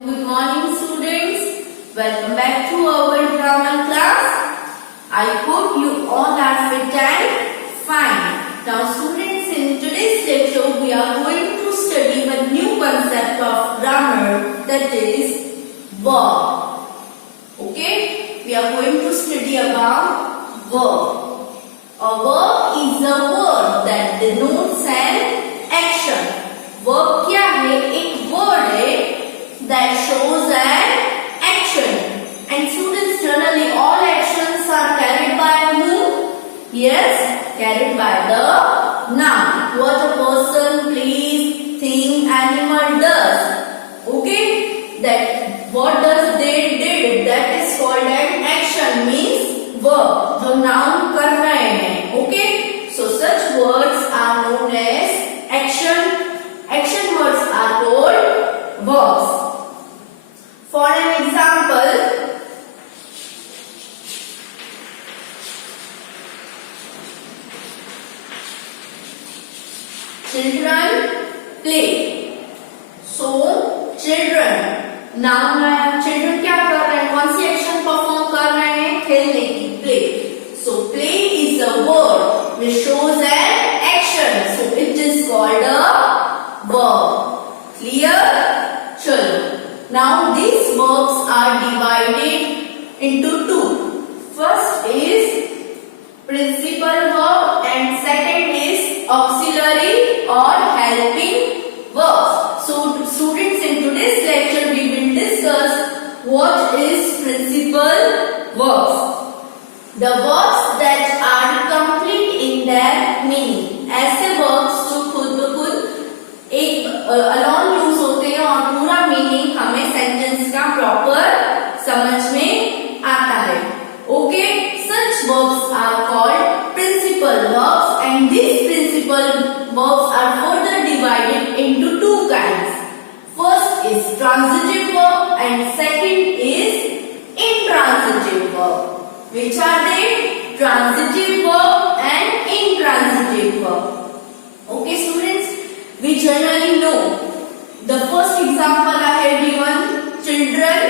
Good morning students. Welcome back to our grammar class. I hope you all are fit and fine. Now students, in today's lecture we are going to study a new concept of grammar, that is verb. Okay? We are going to study about verb. A verb is a word that denotes an action. Verb क्या है? एक word है that shows an action. And students, generally all actions are carried by whom? Yes, carried by the noun. What a person, place, thing, animal does. Okay, that what does they did, that is called an action, means verb. जो noun कर रहे हैं. Okay, so such words are known as action. Action words are called verbs. For an example, children play. So children, नाम children क्या कर रहे हैं? कौन सी एक्शन परफॉर्म कर रहे हैं? खेलने की, play. So play is a word which shows an action. So it is called a verb. Clear? चलो. Now these verbs are divided into two. First is principal verb and second is auxiliary or helping verbs. So students, in today's lecture we will discuss what is principal verbs. The verbs that are complete in their meaning. ऐसे verbs जो खुद ब खुद एक alone use होते हैं और पूरा मीनिंग हमें सेंटेंस का प्रॉपर समझ में आता है. Okay, such verbs are called principal verbs and these principal verbs are further divided into two kinds. First is transitive verb and second is intransitive verb. Which are they? Transitive verb and intransitive verb. Okay students, we generally know. The first example I have given, children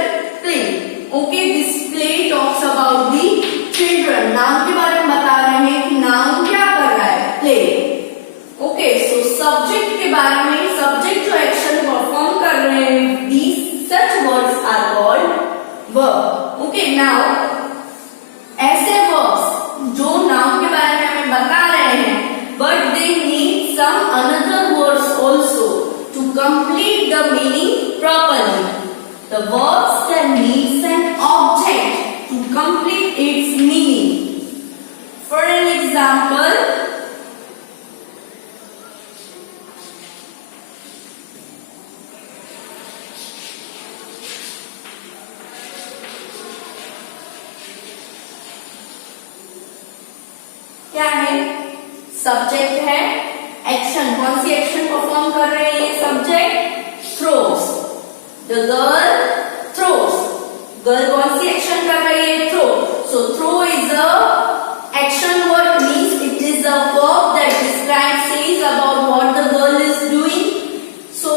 play. Okay, this play talks about the children. नाम के बारे में बता रहे हैं कि नाम क्या कर रहा है? Play. Okay, so subject के बारे में, subject जो action perform कर रहे हैं, these such words are called verb. Okay, now ऐसे verbs जो नाम के बारे में हमें बता रहे हैं, but they need some another words also to complete the meaning properly. The verbs that needs an object to complete its meaning. For an example, क्या है? सब्जेक्ट है, एक्शन. कौन सी एक्शन परफॉर्म कर रहे हैं ये subject? Throws. The girl throws. Girl कौन सी एक्शन कर रही है? Throw. So throw is a action word, means it is a verb that describes says about what the girl is doing. So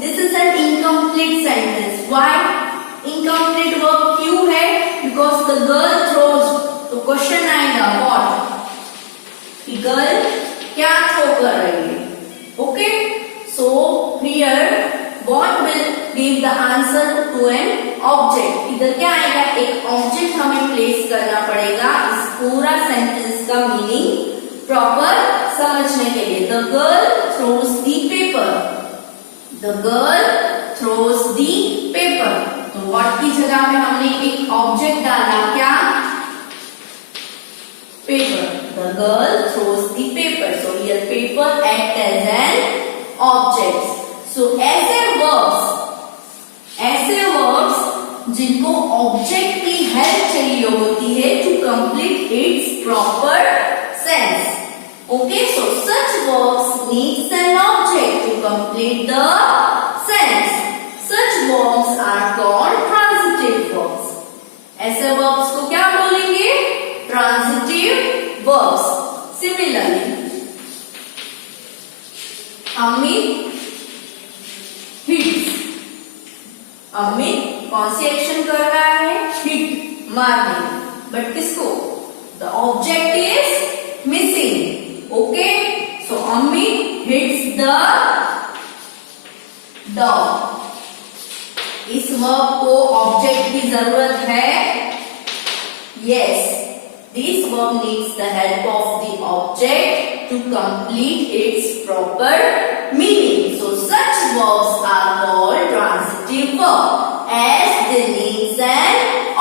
this is an incomplete sentence. Why incomplete verb क्यों है? Because the girl throws. तो question आएगा what, कि girl क्या throw कर रही है. Okay, so here what will give the answer to an object. इधर क्या आएगा? एक ऑब्जेक्ट हमें प्लेस करना पड़ेगा इस पूरा सेंटेंस का मीनिंग प्रॉपर समझने के लिए. The girl throws the paper. The girl throws the paper. तो व्हाट की जगह में हमने एक ऑब्जेक्ट डाला, क्या? Paper. The girl throws the paper. So here paper act as an object. So ऐसे verbs जिनको ऑब्जेक्ट की हेल्प चाहिए होती है to complete its proper sense. Okay, so such verbs needs an object to complete the sense. Such verbs are called transitive verbs. ऐसे verbs को क्या बोलेंगे? Transitive verbs. Similarly, Amit hits. Amit कौन सी एक्शन कर रहा है? हिट, मारने। बट किसको? The object is missing. Okay, so Amit hits the dog. इस वर्ब को ऑब्जेक्ट की जरूरत है? Yes, this verb needs the help of the object to complete its proper meaning. So such verbs are called transitive verb as they needs an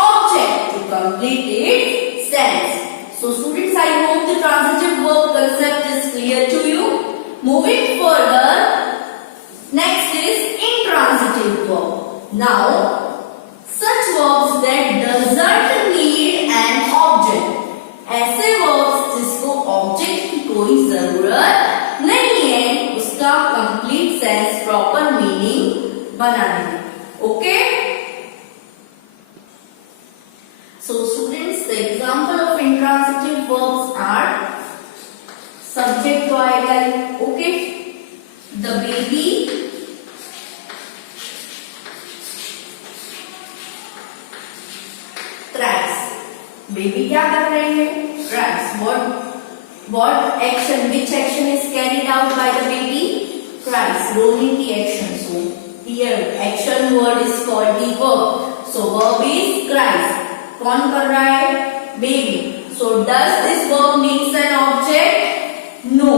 object to complete its sense. So students, I hope the transitive verb concept is clear to you. Moving further, next is intransitive verb. Now, such verbs that doesn't need an object. ऐसे verbs जिसको object की कोई जरूरत नहीं है, उसका complete sense, proper meaning बनाने. Okay? So students, the example of intransitive verbs are subject तो आएगा. Okay? The baby cries. Baby क्या कर रही है? Cries. What action? Which action is carried out by the baby? Cries. Rolling the action. So here action word is called the verb. So verb is cries. कौन कर रहा है? Baby. So does this verb needs an object? No.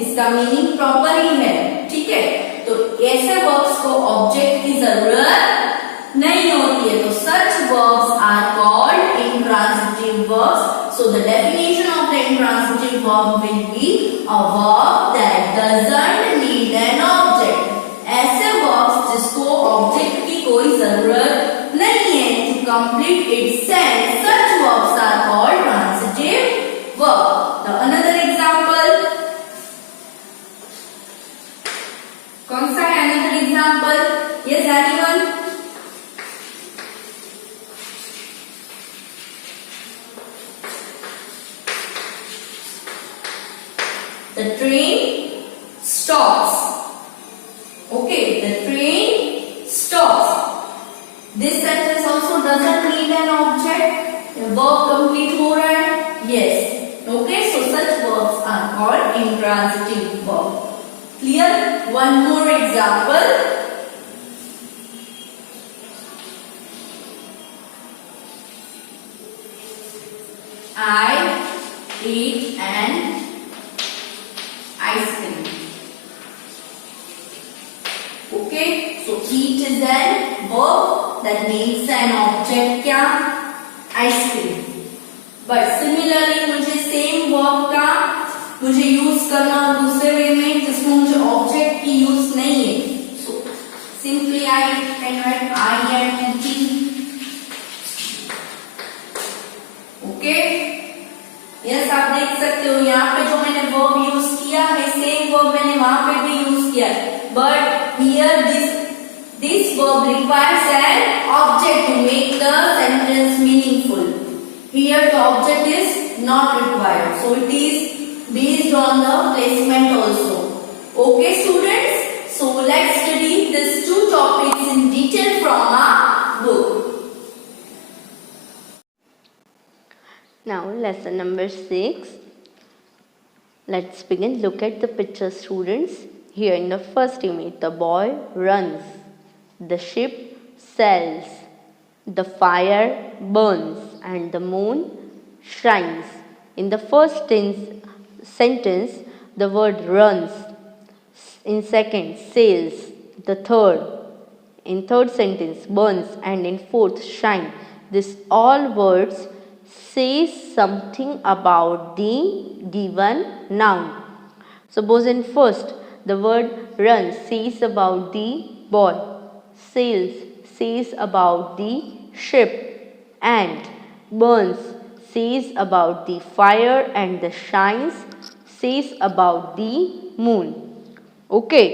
इसका meaning proper ही है. ठीक है, तो ऐसे verbs को ऑब्जेक्ट की जरूरत नहीं होती है. तो such verbs are called intransitive verbs. So the definition of the intransitive verb will be a verb that doesn't need an object. ऐसे verbs जिसको ऑब्जेक्ट की कोई जरूरत नहीं है to complete its sense, such verbs are called transitive verb. The another example, कौन सा है another example? Yes, anyone? The train stops. Okay, the train stops. This sentence also doesn't need an object. The verb complete हो रहा है. Yes. Okay, so such verbs are called intransitive verb. Clear? One more example. I eat an ice cream. Okay, so eat is an verb that needs an object. क्या? Ice cream. But similarly मुझे same verb का मुझे use करना दूसरे वे में जिसमें मुझे object की यूज नहीं है. So simply I can write I am eating. Okay, yes, आप देख सकते हो यहाँ पे जो मैंने वर्ब यूज किया है सेम वर्ब मैंने वहां पे भी यूज किया. But here this verb requires an object to make the sentence meaningful. Here the object is not required, so it is based on the placement also. Okay students, so let's study this two topics in detail from our book. Now lesson number 6. Let's begin. Look at the picture, students. Here in the first image, the boy runs, the ship sails, the fire burns, and the moon shines. In the first sentence, the word runs. In second, sails. The third. In third sentence, burns, and in fourth, shine. These all words says something about the given noun. Suppose in first the word runs says about the boy, sails says about the ship, and burns says about the fire, and the shines says about the moon. Okay,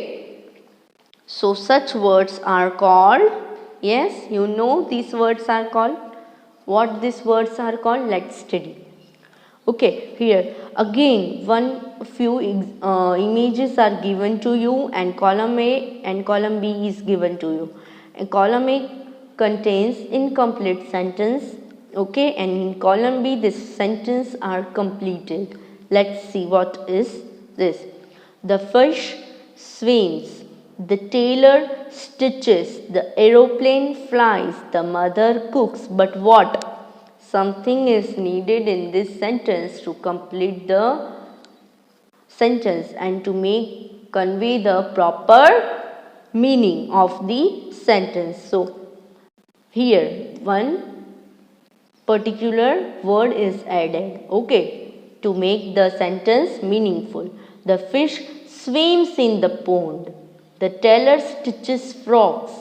so such words are called, yes, you know these words are called. What these words are called? Let's study. Okay, here again one few images are given to you, and column A and column B is given to you. In column A contains incomplete sentence. Okay, and in column B, this sentence are completed. Let's see what is this. The fish swims, the tailor stitches, the aeroplane flies, the mother cooks. But what? Something is needed in this sentence to complete the sentence and to make convey the proper meaning of the sentence. So here one particular word is added, okay, to make the sentence meaningful. The fish swims in the pond. The tailor stitches frocks.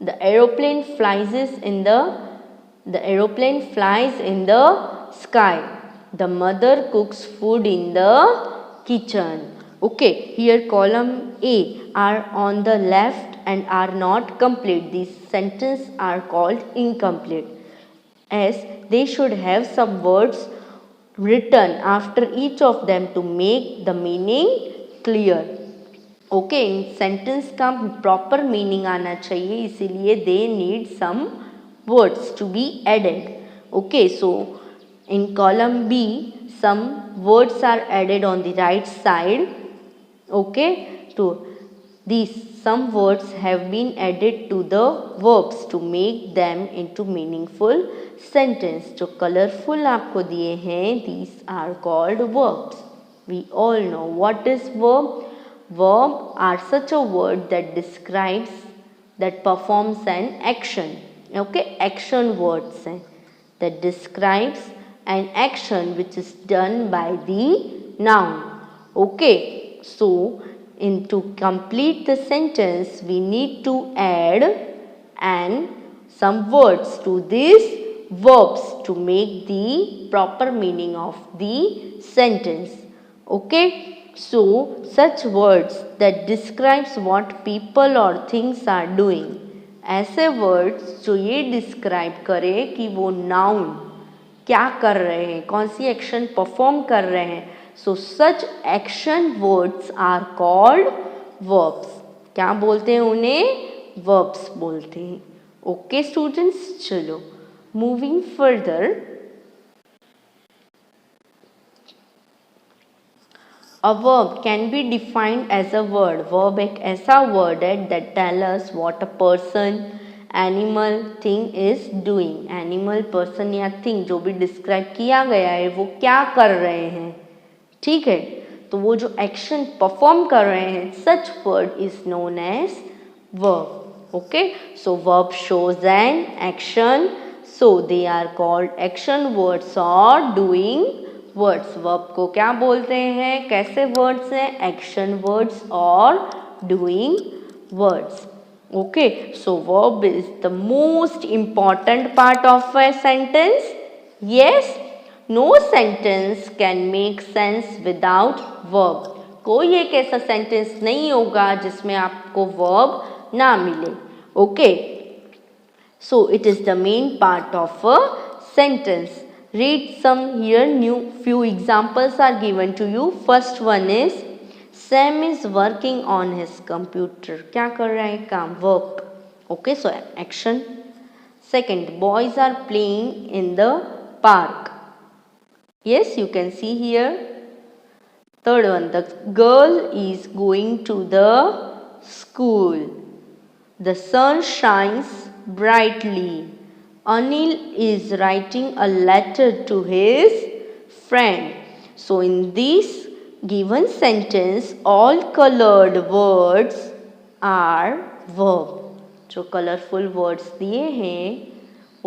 The aeroplane flies in the sky. The mother cooks food in the kitchen. Okay, here column A are on the left and are not complete. These sentences are called incomplete, as they should have some words written after each of them to make the meaning clear. Okay, इन sentence का proper meaning आना चाहिए, इसीलिए they need some words to be added. Okay, so in column B some words are added on the right side. Okay, to these some words have been added to the verbs to make them into meaningful sentence. जो colorful आपको दिए हैं, these are called verbs. We all know what is verb. Verb are such a word that describes, that performs an action. Okay, action words हैं that describes an action which is done by the noun. Okay, so to complete the sentence we need to add and some words to these verbs to make the proper meaning of the sentence. Okay, so such words that describes what people or things are doing. ऐसे words जो ये describe करे कि वो noun क्या कर रहे हैं, कौन सी एक्शन परफॉर्म कर रहे हैं. So such action words are called verbs. क्या बोलते हैं उन्हें? वर्ब्स बोलते हैं. ओके स्टूडेंट्स, चलो moving further. A verb can be defined as a word. Verb एक ऐसा वर्ड है that tell us what a person, animal, thing is doing. Animal, person या थिंग जो भी डिस्क्राइब किया गया है वो क्या कर रहे हैं. ठीक है, तो वो जो एक्शन परफॉर्म कर रहे हैं, such word is known as verb. Okay, so verb shows an action, so they are called action words और डूइंग वर्ड्स. वर्ब को क्या बोलते हैं, कैसे वर्ड्स हैं? एक्शन वर्ड्स और doing words. Okay, so verb is the most important part of a sentence. Yes, no sentence can make sense without verb. कोई एक ऐसा sentence नहीं होगा जिसमें आपको verb ना मिले. Okay, so it is the main part of a sentence. Read some here. New few examples are given to you. First one is Sam is working on his computer. क्या कर रहा है? काम, work. Okay, so action. Second, boys are playing in the park. Yes, you can see here. Third one, the girl is going to the school. The sun shines brightly. Anil is writing a letter to his friend. So in this given sentence, all colored words are verb. जो colorful words दिए हैं,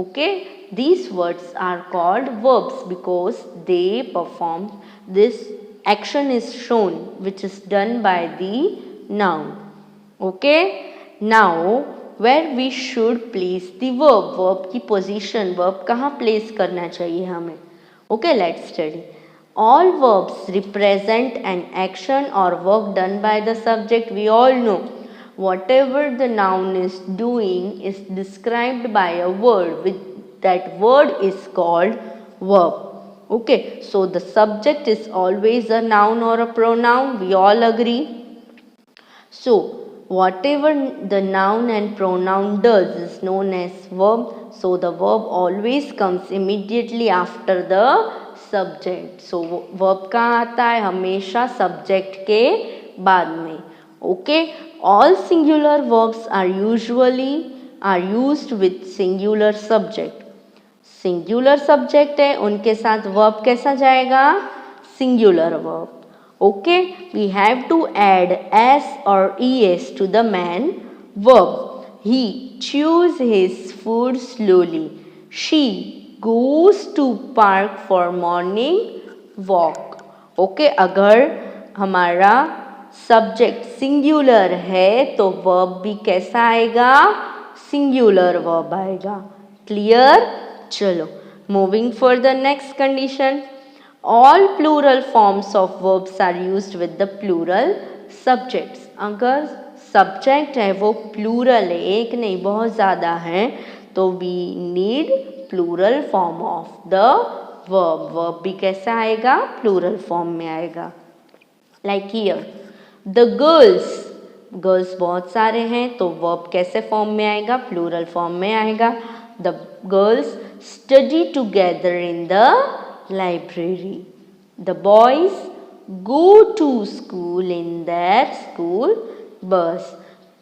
okay, these words are called verbs because they perform, this action is shown which is done by the noun. Okay, now where we should place the verb. Verb की position, verb कहाँ place करना चाहिए हमें. Okay, let's study. All verbs represent an action or work done by the subject. We all know whatever the noun is doing is described by a word. With that word is called verb. Okay, so the subject is always a noun or a pronoun. We all agree. So whatever the noun and pronoun does is known as verb. So the verb always comes immediately after the subject. So verb कहाँ आता है? हमेशा subject के बाद में. Okay, all singular verbs are used with singular subject. Singular subject है, उनके साथ वर्ब कैसा जाएगा? Singular verb. Okay, we have to add S और es to the main verb. He chews his food slowly. She goes to park for morning walk. Okay, अगर हमारा subject singular है तो वर्ब भी कैसा आएगा? सिंगुलर वर्ब आएगा. Clear? चलो, moving for the next condition. All plural forms of verbs are used with the plural subjects. अगर सब्जेक्ट है वो प्लूरल है, एक नहीं बहुत ज़्यादा है, तो we need plural form of the verb. Verb भी कैसा आएगा? प्लूरल फॉर्म में आएगा. लाइक हियर द गर्ल्स बहुत सारे हैं, तो वर्ब कैसे फॉर्म में आएगा? प्लूरल फॉर्म में आएगा. The girls study together in the library. The boys go to school in their school bus.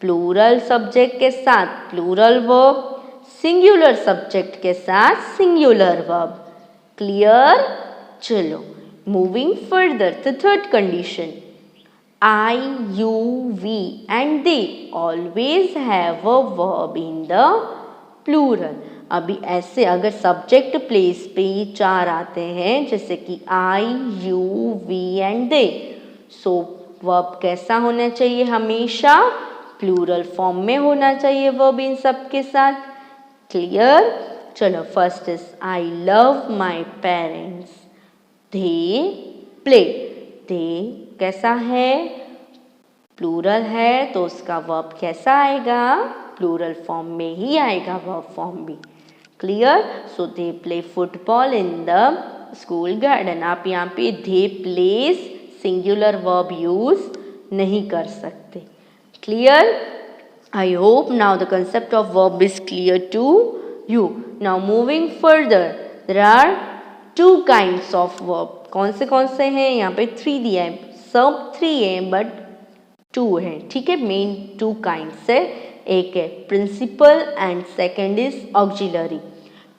Plural subject के साथ plural verb, singular subject के साथ singular verb. Clear? चलो, moving further, the third condition. I, you, we and they always have a verb in the plural. अभी ऐसे अगर subject place पे ये चार आते हैं, जैसे कि I, you, we and they, so verb कैसा होना चाहिए? हमेशा प्लूरल फॉर्म में होना चाहिए वर्ब इन सब के साथ. क्लियर? चलो, first is I love my parents. They play. They कैसा है? प्लूरल है, तो उसका वर्ब कैसा आएगा? प्लूरल फॉर्म में ही आएगा वर्ब फॉर्म भी. Clear? So they play football in the school garden. आप यहाँ पे they place singular verb use नहीं कर सकते. Clear? I hope now the concept of verb is clear to you. Now moving further, there are two kinds of verb. कौन से हैं? यहाँ पे 3 दिया है. सब 3 हैं बट 2 हैं. ठीक है, मेन 2 काइंड्स है. एक है principal and second is auxiliary.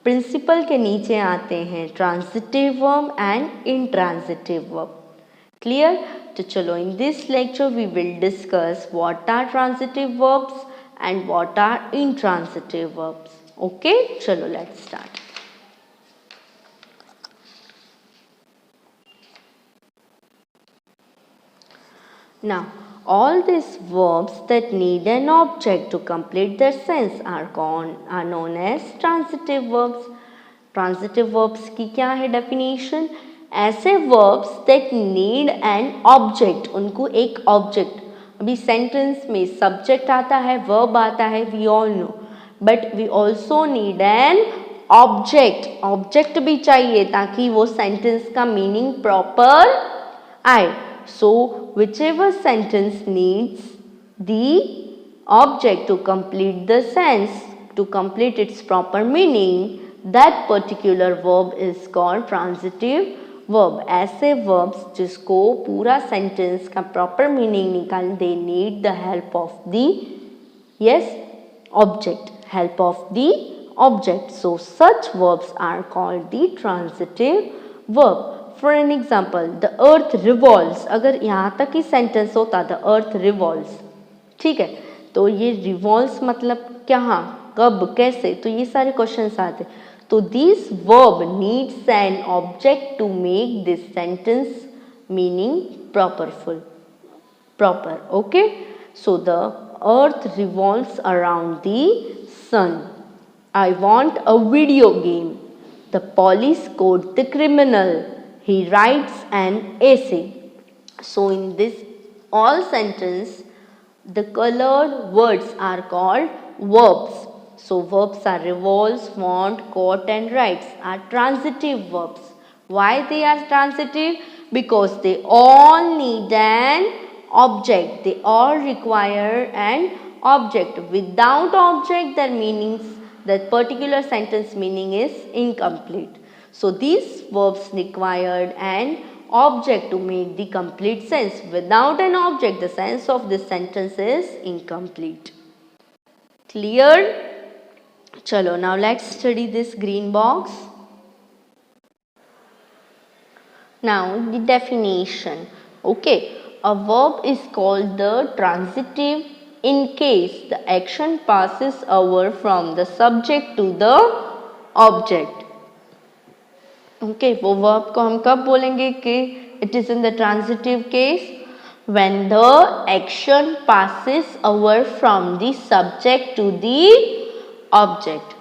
Principal के नीचे आते हैं transitive verb and intransitive verb. Clear? तो चलो, in this lecture we will discuss what are transitive verbs and what are intransitive verbs. Okay, चलो let's start. Now, all these verbs that need an object to complete their sense are known as transitive verbs. Transitive verbs की क्या है definition? ऐसे verbs that need an object, उनको एक object. अभी sentence में subject आता है, verb आता है, we all know. But we also need an object. Object भी चाहिए ताकि वो sentence का meaning proper आए. So, whichever sentence needs the object to complete the sense, to complete its proper meaning, that particular verb is called transitive verb. ऐसे verbs जिसको पूरा sentence का proper meaning निकालने, they need the help of the object. Help of the object. So, such verbs are called the transitive verb. For an example, the earth revolves. अगर यहाँ तक ही sentence होता the earth revolves, ठीक है, तो ये revolves मतलब क्या, कब, कैसे, तो ये सारे क्वेश्चंस आते. तो this verb needs an object to make this sentence meaning proper. Okay, so the earth revolves around the sun. I want a video game. The police caught the criminal. He writes an essay. So in this all sentence, the colored words are called verbs. So verbs are revolves, want, caught and writes are transitive verbs. Why they are transitive? Because they all need an object. They all require an object. Without object, their meanings, that particular sentence meaning is incomplete. So these verbs required an object to make the complete sense. Without an object, the sense of this sentence is incomplete. Clear? Chalo, now let's study this green box. Now the definition. Okay, a verb is called the transitive in case the action passes over from the subject to the object. Okay, वो verb को हम कब बोलेंगे कि it is in the transitive case when the action passes over from the subject to the object.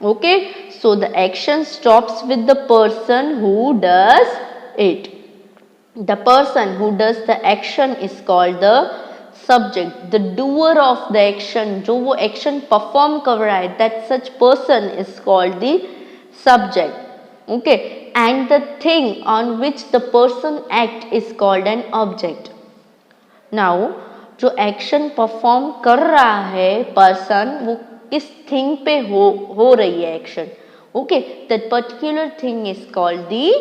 Okay, so the action stops with the person who does it. The person who does the action is called the subject. The doer of the action, जो वो action perform कर रहा है, that such person is called the subject. Okay, and the thing on which the person act is called an object. Now, जो action perform कर रहा है person, वो किस thing पे हो रही है action. Okay, that particular thing is called the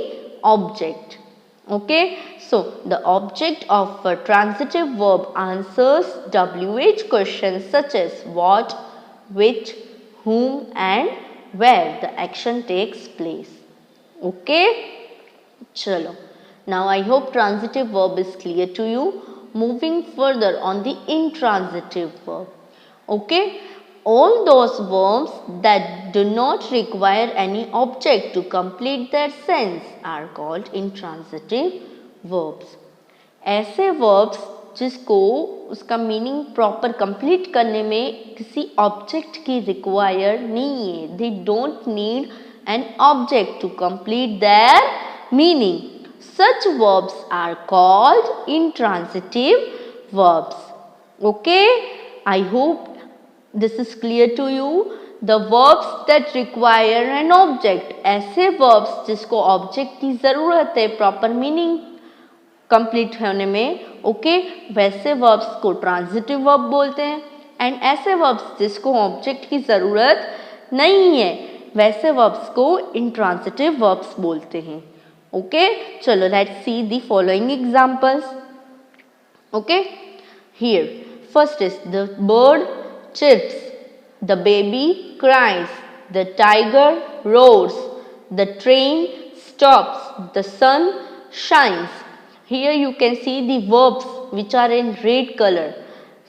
object. Okay, so the object of a transitive verb answers WH questions such as what, which, whom and where the action takes place. Okay, chalo. Now I hope transitive verb is clear to you. Moving further on the intransitive verb. Okay, all those verbs that do not require any object to complete their sense are called intransitive verbs. ऐसे verbs जिसको उसका meaning proper complete करने में किसी object की require नहीं है, they don't need an object to complete their meaning. Such verbs are called intransitive verbs. Okay, I hope this is clear to you. The verbs that require an object, ऐसे verbs जिसको object की ज़रूरत है proper meaning complete होने में, okay, वैसे verbs को transitive verb बोलते हैं. and ऐसे verbs जिसको object की ज़रूरत नहीं है, वैसे verbs को intransitive verbs बोलते हैं. Okay, चलो let's see the following examples. Okay, here first is the bird chirps, the baby cries, the tiger roars, the train stops, the sun shines. Here you can see the verbs which are in red color.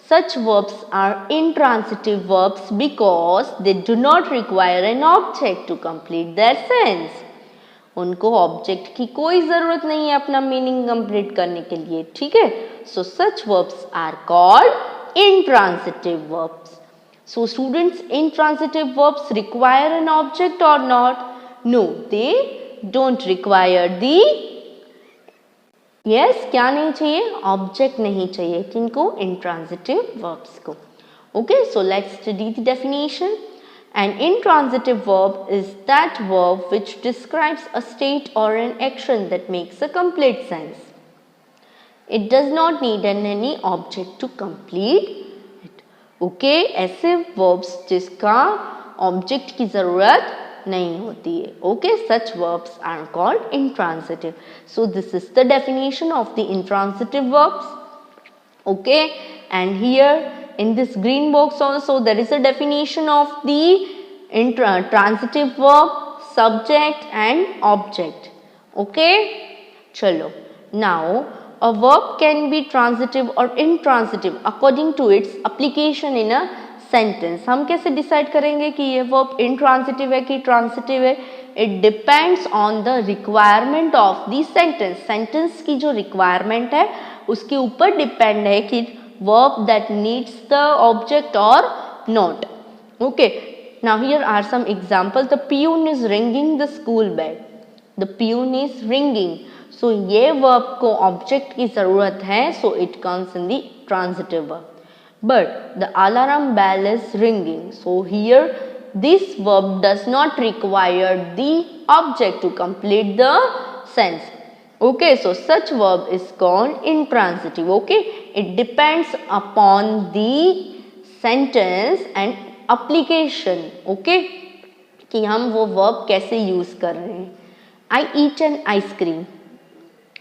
Such verbs are intransitive verbs because they do not require an object to complete their sense. उनको object की कोई ज़रूरत नहीं है अपना meaning complete करने के लिए, ठीक है. So such verbs are called intransitive verbs. So students, intransitive verbs require an object or not? No, they don't require the yes, क्या नहीं चाहिए? ऑब्जेक्ट नहीं चाहिए किनको? intransitive verbs को. Okay, so let's study the definition. An intransitive verb is that verb which describes a state or an action that makes a complete sense. It does not need any object to complete it. Okay, ऐसे verbs जिसका object की ज़रूरत नहीं होती है. Okay, such verbs are called intransitive. So this is the definition of the intransitive verbs. Okay, and here in this green box also there is a definition of the transitive verb, subject and object. Okay, chalo. Now a verb can be transitive or intransitive according to its application in a sentence. हम कैसे decide करेंगे कि ये verb intransitive है कि transitive है? It depends on the requirement of the sentence. Sentence की जो requirement है उसके ऊपर depend है कि verb that needs the object or not. Okay, now here are some examples. The peon is ringing the school bell. The peon is ringing. So ये verb को object की ज़रूरत है, so it comes in the transitive verb. But the alarm bell is ringing. So here this verb does not require the object to complete the sense. Okay, so such verb is called intransitive. Okay, it depends upon the sentence and application. Okay, कि हम वो verb कैसे use कर रहे हैं. I eat an ice cream.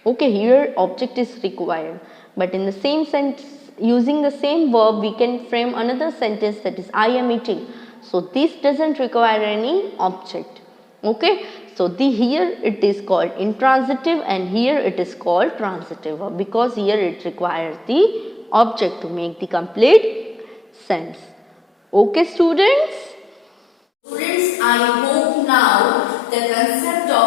Okay, here object is required, but in the same sentence, using the same verb, we can frame another sentence, that is I am eating. So this doesn't require any object. Okay, so here it is called intransitive and here it is called transitive verb, because here it requires the object to make the complete sense. Okay, students? Students, I hope now the concept of